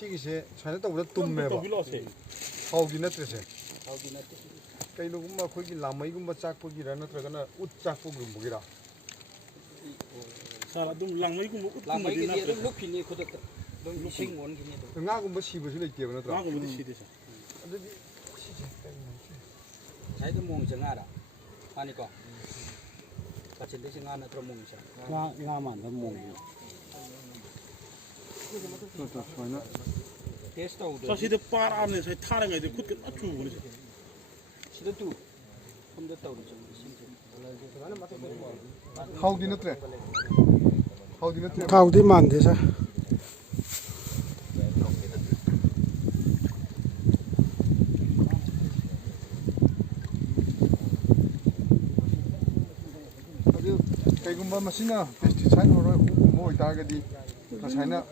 시기세 자네 또 우리 ตุ้매봐 하우기 너트세 그이노금마 거기 라마이금마 짝보기라 너트가나 웃 짝보기 뭐기라 사라 좀 랑마이금 뭐 랑마이기 좀 높이니 그것도 좀 생원 기니 응아금마 시부실 있대요 너트가 랑마이금 시대세 근데 시제 자이도 몽이 정하라 하니까 같이 대신 하나 들어 몽이 ngaman 더 몽이 또 소이나 테스트 아웃 저 시대 빠라 안에 저 타는 애들 굳게 맞추고 그러지 시도 또 컴퓨터 우리 하우기 너트래 하우기 너트래 가우디 만데사 그이금마 마시나 페스티사이드 호로 뭐 이다가디 마사이나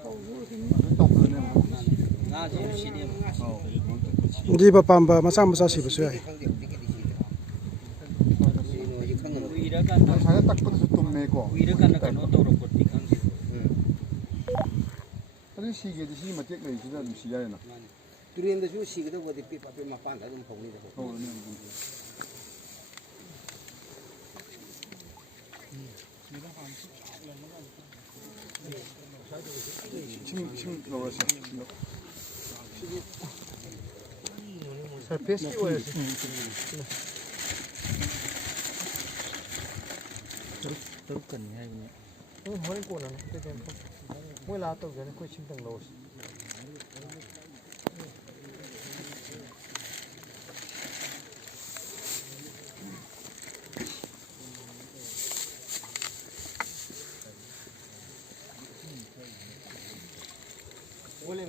똑부네 나지 시디 diba pamba masa sibusu ai 위라간 마사이나 딱 붙어서 ตุ้매고 위라간 가노 도로 거티 강지 아니 시게디 시 맞게 내지다 좀 시야나 turindasu sigda wadi pi papi mapan adum phawni da 침 넣어서 잘 페스티벌 tôi cần hay nhỉ mới cuốn nó cái tempo mới lá tàu cái nó quay chim tầng lầu Boleh